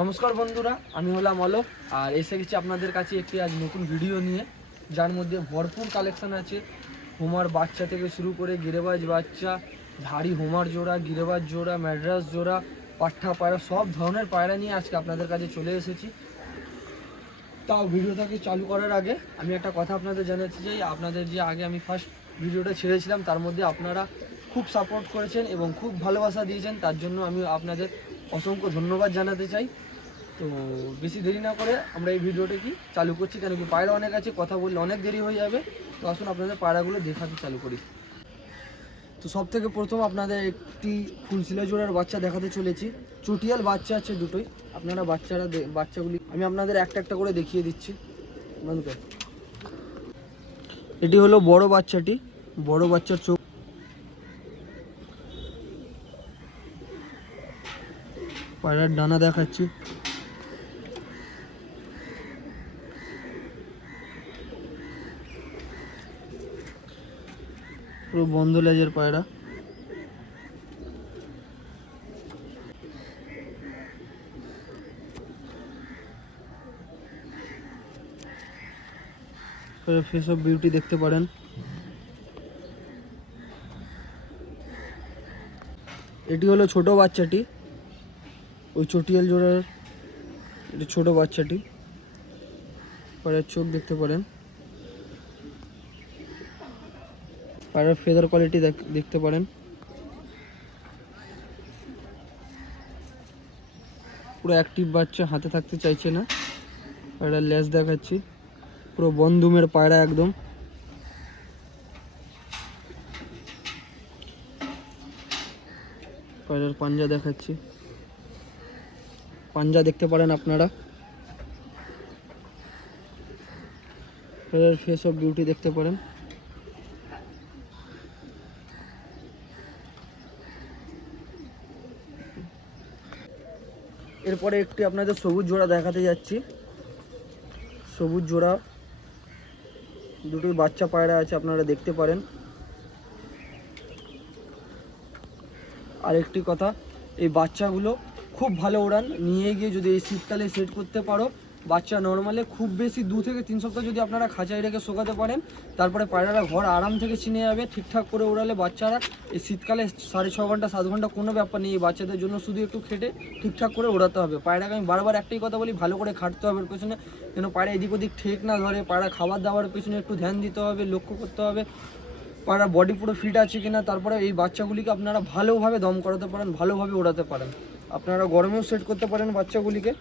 নমস্কার বন্ধুরা, আমি হলাম অলোক, আর এসে গেছি আপনাদের কাছে একটি আজ নতুন ভিডিও নিয়ে, যার মধ্যে ভরপুর কালেকশন আছে। হোমার বাচ্চা থেকে শুরু করে গিরেবাজ বাচ্চা, ধাড়ি হোমার জোড়া, গিরেবাজ জোড়া, ম্যাড্রাস জোড়া, পাঠা পায়রা, সব ধরনের পায়রা নিয়ে আজকে আপনাদের কাছে চলে এসেছি। তাও ভিডিওটাকে চালু করার আগে, আমি একটা কথা আপনাদের জানাতে চাই। আপনাদের যে আগে আমি ফার্স্ট ভিডিওটা ছেড়েছিলাম, তার মধ্যে আপনারা খুব সাপোর্ট করেছেন এবং খুব ভালোবাসা দিয়েছেন, তার জন্য আমি আপনাদের অসংখ্য ধন্যবাদ জানাতে চাই। তো বেশি দেরি না করে আমরা এই ভিডিওটা কি চালু করছি, কেন কি পায়রা অনেক আছে, কথা বললে অনেক দেরি হয়ে যাবে। তো আসুন আপনাদের পায়রাগুলো দেখাতে চালু করি। তো সব থেকে প্রথম আপনাদের একটি ফুলশিলা জোড়ার বাচ্চা দেখাতে চলেছি। চটিয়াল বাচ্চা আছে দুটোই। আপনারা বাচ্চারা বাচ্চাগুলি আমি আপনাদের একটা একটা করে দেখিয়ে দিচ্ছি। এটি হলো বড় বাচ্চাটি। বড় বাচ্চার চোখ পায়রার ডানা দেখাচ্ছি। পুরো বন্ধ লেজের পায়রা। ফেস অফ বিউটি দেখতে পারেন। এটি হলো ছোট বাচ্চাটি। ওই চটিয়াল জোড়ার এটি ছোটো বাচ্চাটি। পায়রার চোখ দেখতে পারেন। পায়রার ফেদার কোয়ালিটি দেখতে পারেন। পুরো অ্যাক্টিভ বাচ্চা, হাতে থাকতে চাইছে না। পায়রার লেজ দেখাচ্ছি। পুরো বন্ধুমের পায়রা একদম। পায়রার পাঞ্জা দেখাচ্ছি। পাঞ্জা দেখতে পারেন আপনারা। পায়রার ফেস অফ বিউটি দেখতে পারেন। এরপরে একটি আপনাদের সবুজ জোড়া দেখাতে যাচ্ছি। সবুজ জোড়া। দুটি বাচ্চা পায়রা আছে, আপনারা দেখতে পারেন। আর একটি কথা, এই বাচ্চাগুলো খুব ভালো ওড়ান। নিয়ে গিয়ে যদি এই শীতকালে সেট করতে পারো, বাচ্চা নর্মালে খুব বেশি দু থেকে তিন সপ্তাহ যদি আপনারা খাঁচায় রেখে শোকাতে পারেন, তারপরে পায়রারা ঘর আরাম থেকে চিনে যাবে, ঠিকঠাক করে ওড়ালে বাচ্চারা এই শীতকালে সাড়ে ছ ঘণ্টা, সাত ঘণ্টা কোনো ব্যাপার নেই বাচ্চাদের জন্য শুধু একটু খেটে ঠিকঠাক করে ওড়াতে হবে। পায়রাকে আমি বারবার একটাই কথা বলি, ভালো করে খাটতে হবে পেছনে, যেন পায়রা এদিক ওদিক ঠেক না ধরে, পায়রা খাবার দাবার পেছনে একটু ধ্যান দিতে হবে, লক্ষ্য করতে হবে পায়রা বডি পুরো ফিট আছে কিনা, তারপরে এই বাচ্চাগুলিকে আপনারা ভালোভাবে দম করাতে পারেন, ভালোভাবে ওড়াতে পারেন। আপনারা গরমেও সেট করতে পারেন বাচ্চাগুলিকে।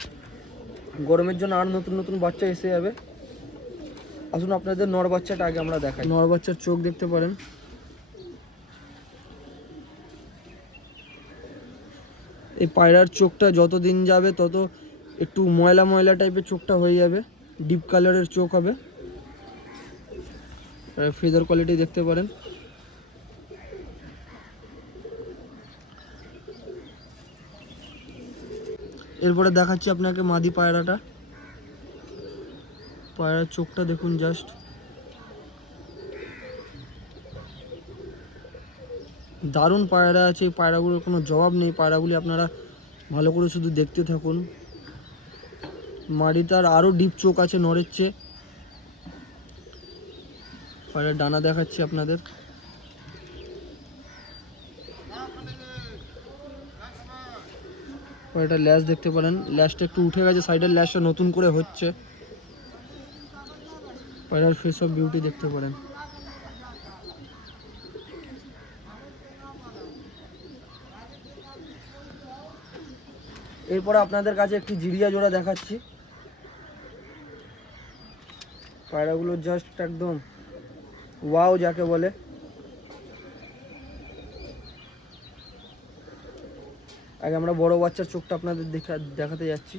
গরমের জন্য আর নতুন নতুন বাচ্চা এসে যাবে। আসুন আপনাদের নর বাচ্চাটা আগে আমরা দেখাই। নর বাচ্চার চোখ দেখতে পারেন। এই পায়রার চোখটা যত দিন যাবে, তত একটু ময়লা ময়লা টাইপের চোখটা হয়ে যাবে। ডিপ কালারের চোখ হবে। ফেদার কোয়ালিটি দেখতে পারেন। এরপরে দেখাচ্ছি আপনাকে মাদি পায়রাটা। পায়রার চোখটা দেখুন জাস্ট দারুণ পায়রা আছে পায়রাগুলোর কোনো জবাব নেই। পায়রাগুলি আপনারা ভালো করে শুধু দেখতে থাকুন। মাড়িটার আরও ডিপ চোখ আছে নড়ের চেয়ে। পায়রার ডানা দেখাচ্ছি আপনাদের। পায়রাটার ল্যাশ দেখতে পারেন। ল্যাশটা একটু উঠে গেছে সাইডের ল্যাশটা নতুন করে হচ্ছে। পায়রার ফেস অফ বিউটি দেখতে পারেন। এরপরে আপনাদের কাছে একটি জিরিয়া জোড়া দেখাচ্ছি। পায়রাগুলো জাস্ট একদম ওয়াও যাকে বলে। আগে আমরা বড় বাচ্চার চোখটা আপনাদের দেখা দেখাতে যাচ্ছি।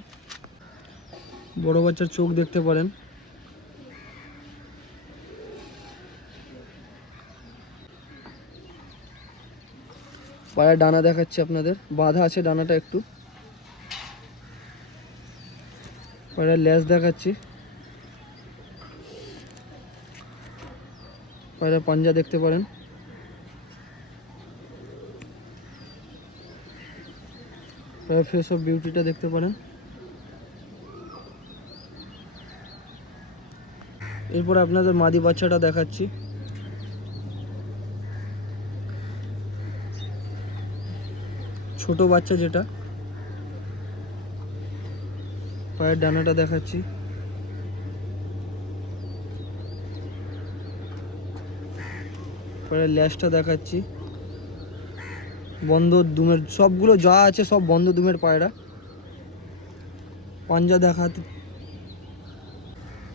বড় বাচ্চার চোখ দেখতে পারেন। পায়ের ডানা দেখাচ্ছি আপনাদের। বাঁধা আছে ডানাটা একটু। পায়ের লেজ দেখাচ্ছি। পায়রা পাঞ্জা দেখতে পারেন। ফেস অফ বিউটিটা দেখতে পারেন। এরপর আপনাদের মাদি বাচ্চাটা দেখাচ্ছি। ছোট বাচ্চা যেটা। পায়ের ডানাটা দেখাচ্ছি। পায়ের ল্যাশটা দেখাচ্ছি। বন্ধ দুমের, সবগুলো যা আছে সব বন্ধ দুমের পায়রা। পাঞ্জা দেখাতে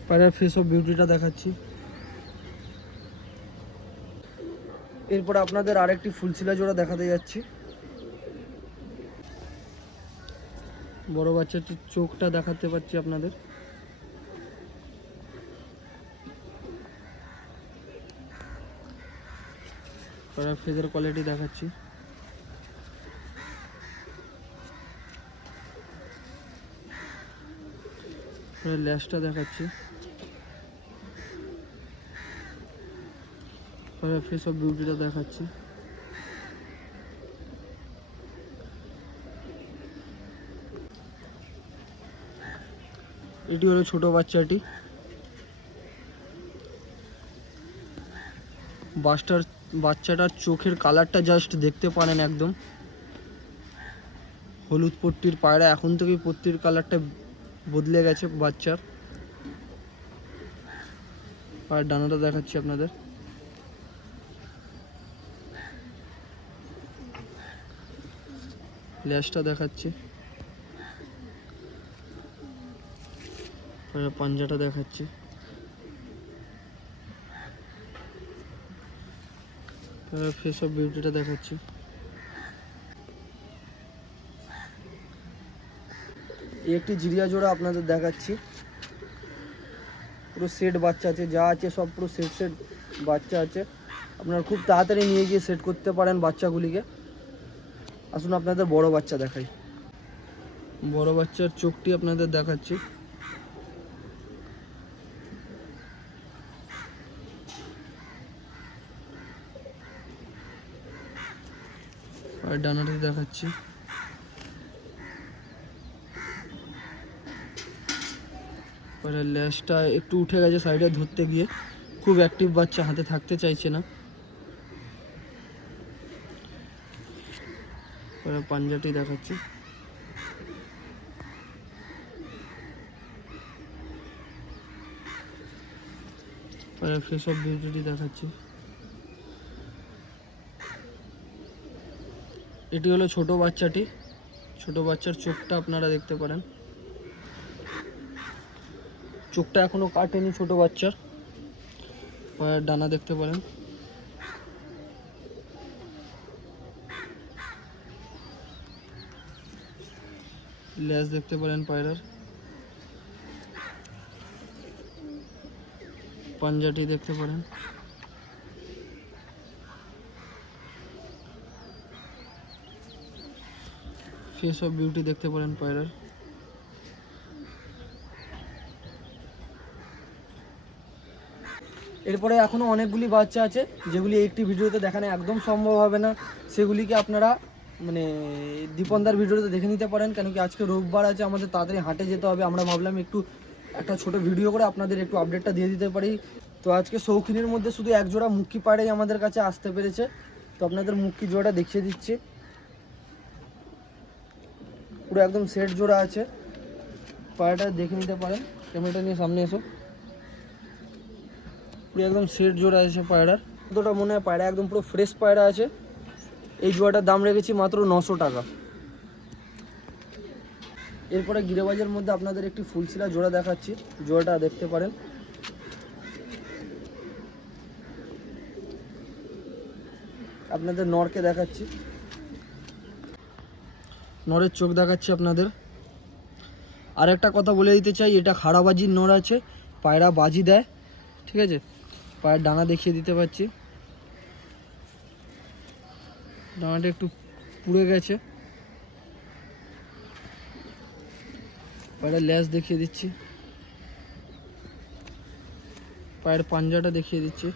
পায়রার ফেস অফ বিউটিটা দেখাচ্ছি। এরপর আপনাদের আরেকটি ফুলশিলা জোড়া দেখাতে যাচ্ছি। বড় বাচ্চাটির চোখটা দেখাতে পাচ্ছি আপনাদের। ফেজের কোয়ালিটি দেখাচ্ছি। ল্যাসটা দেখাচ্ছি। ফেস অফ বিউটিটা দেখাচ্ছি। এটি হলো ছোট বাচ্চাটি। বাসটার বাচ্চাটার চোখের কালারটা জাস্ট দেখতে পারেন একদম। হলুদ পট্টির পায়রা, এখন থেকেই পট্টির কালারটা বদলে গেছে বাচ্চার। পায়ের ডানাটা দেখাচ্ছি আপনাদের। ল্যাসটা দেখাচ্ছি। পাঞ্জাটা দেখাচ্ছি। ফেস অফ বিউটিটা দেখাচ্ছি। একটি জিরিয়া জোড়া আপনাদের দেখাচ্ছি। পুরো সেট বাচ্চা আছে, যা আছে সব পুরো সেট সেট বাচ্চা আছে। আপনারা খুব তাড়াতাড়ি নিয়ে গিয়ে সেট করতে পারেন বাচ্চাগুলিকে। আসুন আপনাদের বড় বাচ্চা দেখাই। বড় বাচ্চার চোখটি আপনাদের দেখাচ্ছি। আর ডানাটি দেখাচ্ছি। পরে ল্যাসটা একটু উঠে গেছে সাইডে ধরতে গিয়ে। খুব অ্যাক্টিভ বাচ্চা, হাতে থাকতে চাইছে না। পাঞ্জাটি দেখাচ্ছি। দেখাচ্ছি। এটি হলো ছোট বাচ্চাটি। ছোট বাচ্চার চোখটা আপনারা দেখতে পারেন। চোখটা এখনও কাটেনি ছোট বাচ্চার। পায়ের ডানা দেখতে পারেন। লেজ দেখতে পারেন পায়রার। পাঞ্জাটি দেখতে পারেন। ফেস অফ বিউটি দেখতে পারেন পায়রার। এরপরে এখনও অনেকগুলি বাচ্চা আছে, যেগুলি একটি ভিডিওতে দেখানো একদম সম্ভব হবে না। সেগুলিকে আপনারা মানে দীপনদার ভিডিওতে দেখে নিতে পারেন কেন কি আজকে রোববার আছে, আমাদের তাড়াতাড়ি হাঁটে যেতে হবে। আমরা ভাবলাম একটু, একটা ছোট ভিডিও করে আপনাদের একটু আপডেটটা দিয়ে দিতে পারি। তো আজকে শৌখিনের মধ্যে শুধু এক জোড়া মুক্কি পাড়াই আমাদের কাছে আসতে পেরেছে। তো আপনাদের মুক্কি জোড়াটা দেখিয়ে দিচ্ছি। পুরো একদম সেট জোড়া আছে। পায়রাটা দেখে নিতে পারেন। ক্যামেরাটা নিয়ে সামনে এসো। পুরো একদম সেট জোড়া আছে পায়রার। দুটোটা মনে হয় পায়রা, একদম পুরো ফ্রেশ পায়রা আছে। এই জোড়াটার দাম রেখেছি মাত্র নশো টাকা। এরপরে গিরেবাজের মধ্যে আপনাদের একটি ফুলশিলা জোড়া দেখাচ্ছি, জোড়াটা দেখতে পারেন। আপনাদের নরকে দেখাচ্ছি। নরের চোখ দেখাচ্ছি আপনাদের। আর একটা কথা বলে দিতে চাই, এটা খাড়াবাজির নর আছে, পায়রা বাজি দেয়, ঠিক আছে? পায়ের ডানা দেখিয়ে দিতে পারছি। ডানাটা একটু পুড়ে গেছে। পায়ের ল্যাস দেখিয়ে দিচ্ছি। পায়ের পাঞ্জাটা দেখিয়ে দিচ্ছি।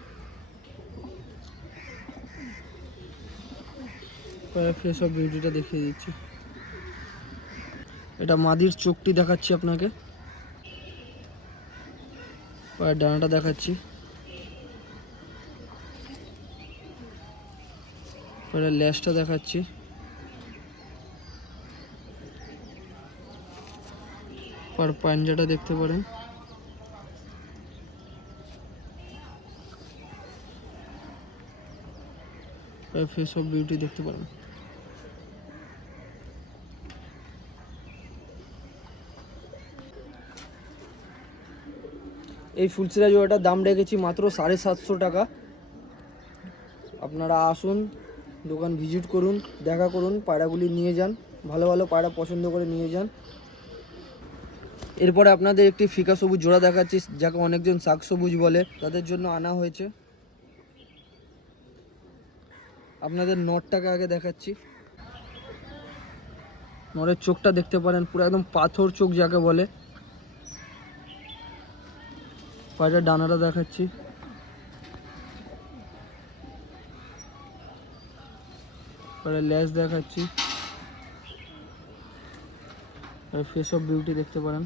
পায়ের ফেস অফ বিউটিটা দেখিয়ে দিচ্ছি। এটা মাদির চোখটি দেখাচ্ছি আপনাকে। পায়ের ডানাটা দেখাচ্ছি। ল্যাসটা দেখাচ্ছি। পার পাঞ্জাটা দেখতে পারেন। ফেস অফ বিউটি দেখতে পারেন। এই ফুলসিরা জোড়াটার দাম রেখেছি মাত্র সাড়ে সাতশো টাকা। আপনারা আসুন দোকান ভিজিট করুন, দেখা করুন পায়রাগুলি নিয়ে যান, ভালো ভালো পায়রা পছন্দ করে নিয়ে যান। এরপরে আপনাদের একটি ফিকা সবুজ জোড়া দেখাচ্ছি, যাকে অনেকজন শাক সবুজ বলে, তাদের জন্য আনা হয়েছে। আপনাদের নটটাকে আগে দেখাচ্ছি। নরের চোখটা দেখতে পারেন, পুরো একদম পাথর চোখ যাকে বলে। পায়রার ডানাটা দেখাচ্ছি। পায়রার ল্যাস দেখাচ্ছি। ফেস অফ বিউটি দেখতে পারেন।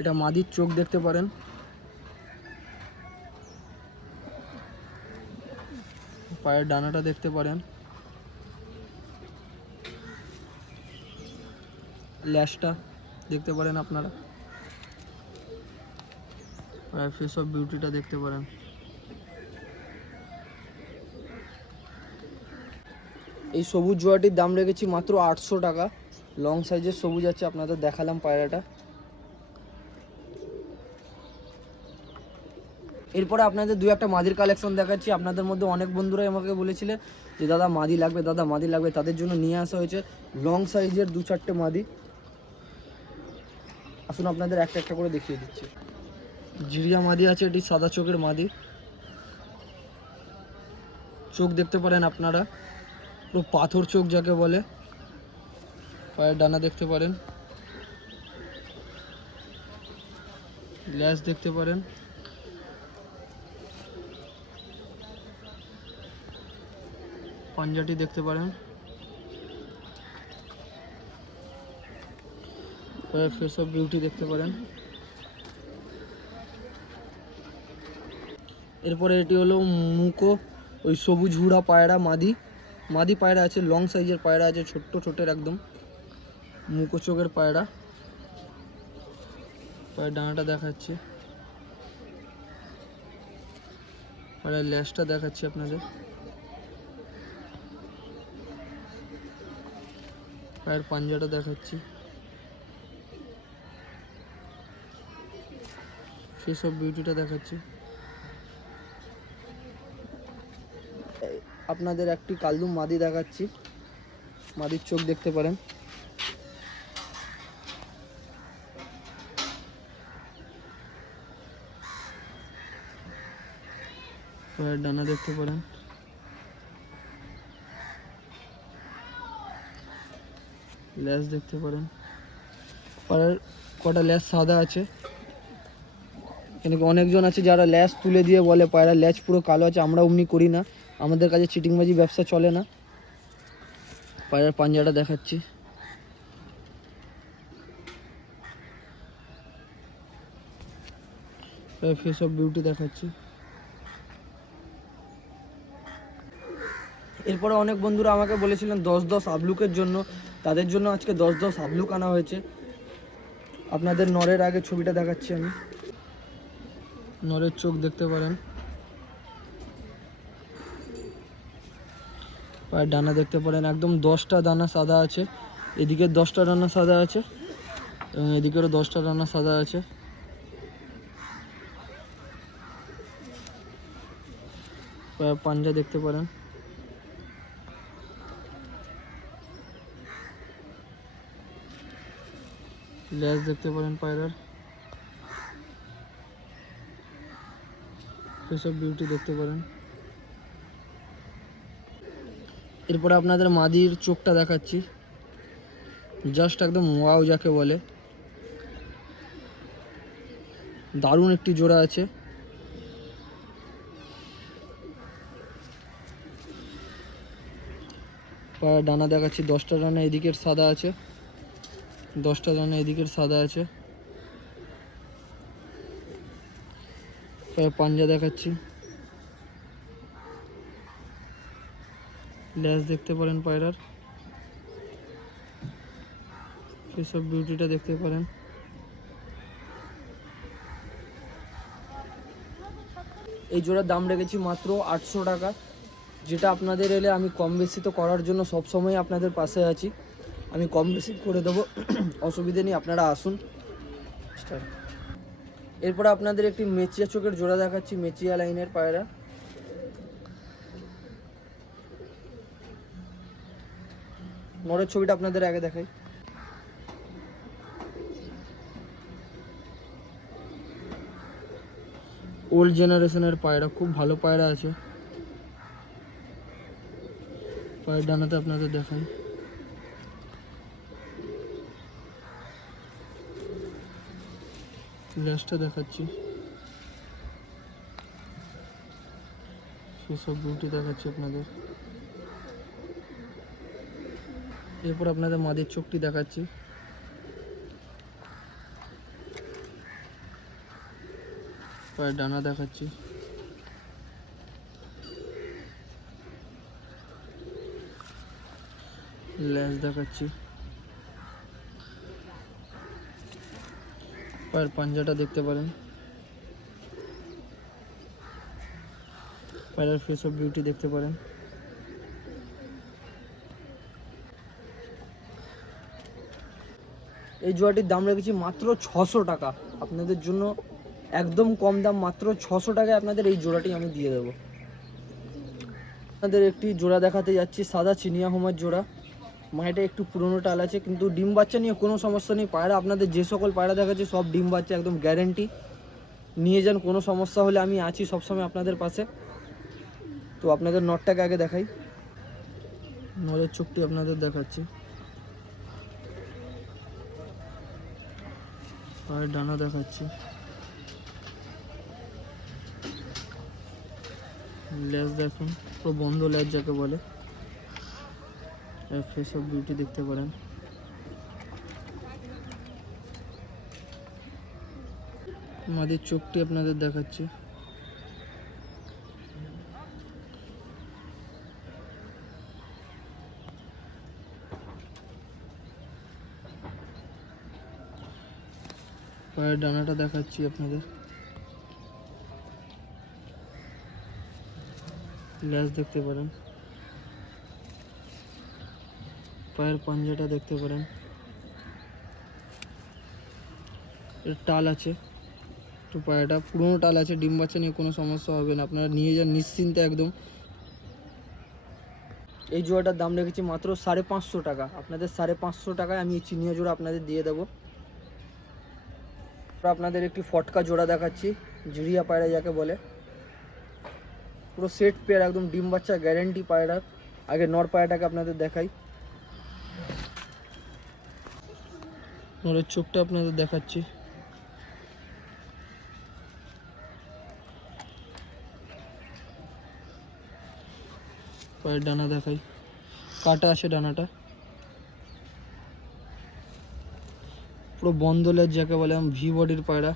এটা মাদির চোখ দেখতে পারেন। পায়ের ডানাটা দেখতে পারেন। ল্যাশটা দেখতে পারেন আপনারা। ফেস অফ বিউটিটা দেখতে পারেন। এই সবুজ জোয়াটির দাম রেখেছি মাত্র আটশো টাকা। লং সাইজের সবুজ আছে, আপনাদের দেখালাম পায়রাটা। এরপরে আপনাদের দু একটা মাদির কালেকশন দেখাচ্ছি। আপনাদের মধ্যে অনেক বন্ধুরাই আমাকে বলেছিলেন যে, দাদা, মাদি লাগবে, দাদা, মাদি লাগবে। তাদের জন্য নিয়ে আসা হয়েছে লং সাইজের দু চারটে মাদি। আসুন, আপনাদের একটা একটা করে দেখিয়ে দিচ্ছি। জিরিয়া মাদি আছে, এটি সাদা চোখের মাদি। চোখ দেখতে পারেন আপনারা। পুরো পাথর চোখ যাকে বলে, পায়ের ডানা দেখতে পারেন। ল্যাস দেখতে পারেন। পাঞ্জাটি দেখতে পারেন। ফেস অফ বিউটি দেখতে পারেন। এরপরে এটি হলো মুকো, ওই সবুজ হুড়া পায়রা মাদি। মাদি পায়রা আছে লং সাইজের পায়রা আছে, ছোট্ট ছোটের একদম। মুকো চোখের পায়রা। পায়ের ডানাটা দেখাচ্ছি। পায়ের ল্যাসটা দেখাচ্ছি আপনাদের। পায়ের পাঞ্জাটা দেখাচ্ছি। সেসব বিউটিটা দেখাচ্ছি এই আপনাদের একটি কালদুম মাদি দেখাচ্ছি। মাদির চোখ দেখতে পারেন। পায়ের ডানা দেখতে পারেন। ল্যাস দেখতে পারেন। পায়ের কটা ল্যাস সাদা আছে। এখানে অনেকজন আছে যারা ল্যাস তুলে দিয়ে বলে পায়রা ল্যাচ পুরো কালো আছে, আমরা অমনি করি না। আমাদের কাছে চিটিংবাজি ব্যবসা চলে না। পায়রার পাঞ্জাটা দেখাচ্ছি। ফেস অফ বিউটি দেখাচ্ছি। এরপরে অনেক বন্ধুরা আমাকে বলেছিলেন দশ দশ আবলুকের জন্য। তাদের জন্য আজকে দশ দশ আবলুক আনা হয়েছে। আপনাদের নরের আগে ছবিটা দেখাচ্ছি আমি। নরের চোখ দেখতে পারেন। ডানা দেখতে পারেন, একদম দশটা দানা সাদা আছে। এদিকে দশটা ডানা সাদা আছে, এবং এদিকেরও দশটা ডানা সাদা আছে। পাঞ্জা দেখতে পারেন। ল্যাস দেখতে পারেন পায়রার। সেসব বিউটি দেখতে পারেন। এরপরে আপনাদের মাদির চোখটা দেখাচ্ছি। জাস্ট একদম ওয়াও যাকে বলে। দারুণ একটি জোড়া আছে। ডানা দেখাচ্ছি, দশটা ডানা এদিকের সাদা আছে। দশটা দানা এদিকের সাদা আছে। পাঞ্জা দেখাচ্ছি। ল্যাস দেখতে পারেন পায়রার। সেসব বিউটিটা দেখতে পারেন। এই জোড়ার দাম রেখেছি মাত্র আটশো টাকা। যেটা আপনাদের এলে আমি কম বেশি তো করার জন্য সব সময় আপনাদের পাশে আছি। আমি কম বেশি করে দেবো। অসুবিধে নেই, আপনারা আসুন. এরপরে আপনাদের একটি মেচিয়া চোখের জোড়া দেখাচ্ছি, মেচিয়া লাইনের পায়রা। নরের ছবিটা আপনাদের আগে দেখাই। ওল্ড জেনারেশনের পায়রা, খুব ভালো পায়রা আছে। পায়ের ডানাতে আপনাদের দেখাই। লেজটা দেখাচ্ছি। সেসব বিউটি দেখাচ্ছি আপনাদের। এরপর আপনাদের মাদের চোখটি দেখাচ্ছি। পায়ের ডানা দেখাচ্ছি। লেজ দেখাচ্ছি। পায়ের পাঞ্জাটা দেখতে পারেন। পায়ের ফেস অফ বিউটি দেখতে পারেন। এই জোয়াটির দাম রেখেছি মাত্র ছশো টাকা। আপনাদের জন্য একদম কম দাম মাত্র ছশো টাকায় আপনাদের এই জোড়াটি আমি দিয়ে দেবো। আপনাদের একটি জোড়া দেখাতে যাচ্ছি, সাদা চিনিয়া হোমার জোড়া। মায়েটা একটু পুরনো টাল আছে, কিন্তু ডিম বাচ্চা নিয়ে কোনো সমস্যা নেই। পায়রা, আপনাদের যে সকল পায়রা দেখাচ্ছে সব ডিম বাচ্চা, একদম গ্যারেন্টি নিয়ে যান, কোনো সমস্যা হলে আমি আছি সবসময় আপনাদের পাশে। তো আপনাদের নটটাকে আগে দেখাই। নলের চোখটি আপনাদের দেখাচ্ছি। পায়ের ডানা দেখাচ্ছে। লেজ দেখুন, পুরো বন্ধ লেজ যাকে বলে। ফেস অফ বিউটি দেখতে পারেন। আমাদের চোখটি আপনাদের দেখাচ্ছি। পায়ের ডানাটা দেখাচ্ছি আপনাদের। ল্যাস দেখতে পারেন। পায়ের পাঞ্জাটা দেখতে পারেন। এর টাল আছে। একটু পায়েটা পুরোনো টাল আছে, ডিম বাচ্চা নিয়ে কোনো সমস্যা হবে না। আপনারা নিয়ে যান নিশ্চিন্তে একদম। এই জোড়াটার দাম রেখেছি মাত্র সাড়ে পাঁচশো টাকা। আপনাদের সাড়ে পাঁচশো টাকায় আমি এই চিনিয়া জোড়া আপনাদের দিয়ে দেবো। আপনাদের একটি ফটকা জোড়া দেখাচ্ছি জিরিয়া পায়রা যাকে বলে। পুরো সেট পেয়ার একদম ডিম বাচ্চা গ্যারেন্টি পায়রার আগে নর পায়রাটাকে আপনাদের দেখাই। নরের চোখটা আপনাদের দেখাচ্ছি। পায়ের ডানা দেখাই। কাটা আছে ডানাটা। পুরো বন্ধ লেজ যাকে বলে ভি বডির পায়রা।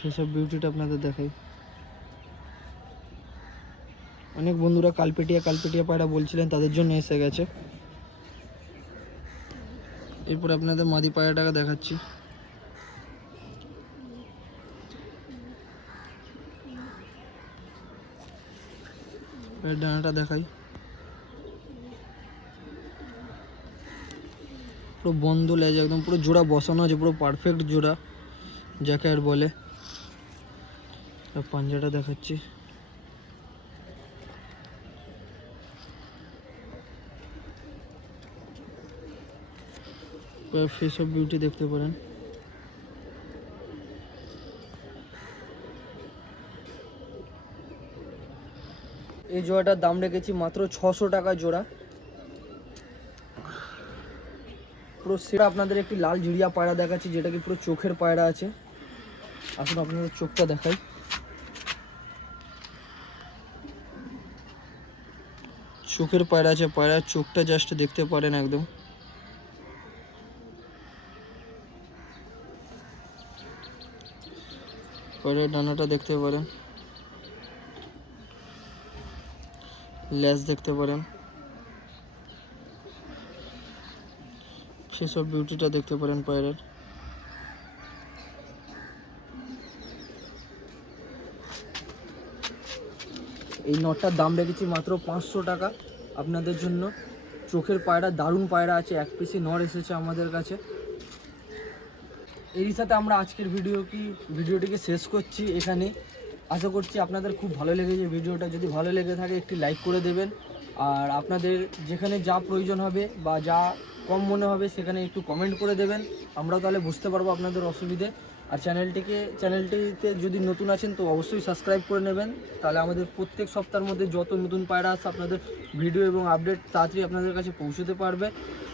সেসব বিউটিটা আপনাদের দেখাই। অনেক বন্ধুরা কালপেটিয়া কালপেটিয়া পায়রা বলছিলেন, তাদের জন্য এসে গেছে। এরপর আপনাদের মাদি পায়রাটাকে দেখাচ্ছি। ডানাটা দেখাই। পুরো বন্ধ লেজ একদম পুরো জোড়া বসানো আছে, পুরো পারফেক্ট জোড়া, যাকে আর বলে। পাঞ্জাটা দেখাচ্ছি। ফেস অফ বিউটি দেখতে পারেন। এই জোড়াটার দাম রেখেছি মাত্র ছশো টাকা জোড়া। পুরো সেটা আপনাদের একটি লাল ঝুড়িয়া পায়রা দেখাচ্ছি যেটা কি পুরো চোখের পায়রা আছে। আসুন আপনাদের চোখটা দেখাই। চোখের পায়রা আছে, পায়রার চোখটা জাস্ট দেখতে পারেন একদম। পায়রার ডানাটা দেখতে পারেন। ল্যাস দেখতে পারেন। সেসব বিউটিটা দেখতে পারেন পায়রার এই নটটার দাম রেখেছি মাত্র পাঁচশো টাকা। আপনাদের জন্য চোখের পায়রা, দারুণ পায়রা আছে, এক পিসি নর এসেছে আমাদের কাছে। এরই সাথে আমরা আজকের ভিডিও কি ভিডিওটিকে শেষ করছি এখানে। আশা করছি আপনাদের খুব ভালো লেগেছে ভিডিওটা যদি ভালো লেগে থাকে একটি লাইক করে দেবেন। আর আপনাদের যেখানে যা প্রয়োজন হবে বা যা কম মনে হবে, সেখানে একটু কমেন্ট করে দেবেন। আমরাও তাহলে বুঝতে পারব আপনাদের অসুবিধে। আর চ্যানেলটিকে চ্যানেলটিতে যদি নতুন আছেন, তো অবশ্যই সাবস্ক্রাইব করে নেবেন। তাহলে আমাদের প্রত্যেক সপ্তাহের মধ্যে যত নতুন পায়রা আসে আপনাদের ভিডিও এবং আপডেট তাড়াতাড়ি আপনাদের কাছে পৌঁছতে পারবে।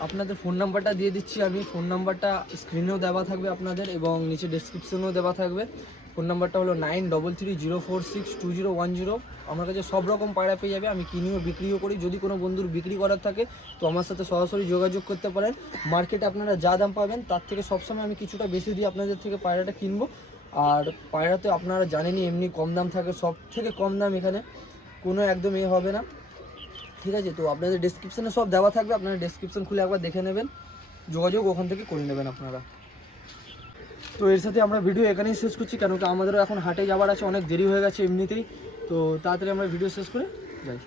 আপনাদের ফোন নাম্বারটা দিয়ে দিচ্ছি আমি। ফোন নাম্বারটা স্ক্রিনেও দেওয়া থাকবে আপনাদের এবং নিচে ডেসক্রিপশনেও দেওয়া থাকবে। ফোন নাম্বারটা হলো nine double three zero four six two zero one zero. আমার কাছে সব রকম পায়রা পেয়ে যাবে, আমি কিনিও, বিক্রিও করি। যদি কোনো বন্ধুর বিক্রি করার থাকে, তো আমার সাথে সরাসরি যোগাযোগ করতে পারেন। মার্কেটে আপনারা যা দাম পাবেন, তার থেকে সবসময় আমি কিছুটা বেশি দিয়ে আপনাদের থেকে পায়রাটা কিনবো। আর পায়রাতে আপনারা জানেনই, এমনি কম দাম থাকে, সব থেকে কম দাম এখানে। কোনো একদম এ হবে না। ঠিক আছে, তো আপনাদের ডেসক্রিপশনে সব দেওয়া থাকবে, আপনারা ডেসক্রিপশন খুলে একবার দেখে নেবেন। যোগাযোগ ওখান থেকে করে নেবেন আপনারা। তো এর সাথে আমরা ভিডিও এখানেই শেষ করছি কেন কি আমাদেরও এখন হাটে যাওয়ার আছে, অনেক দেরি হয়ে গেছে এমনিতেই। তো তাড়াতাড়ি আমরা ভিডিও শেষ করে যাই।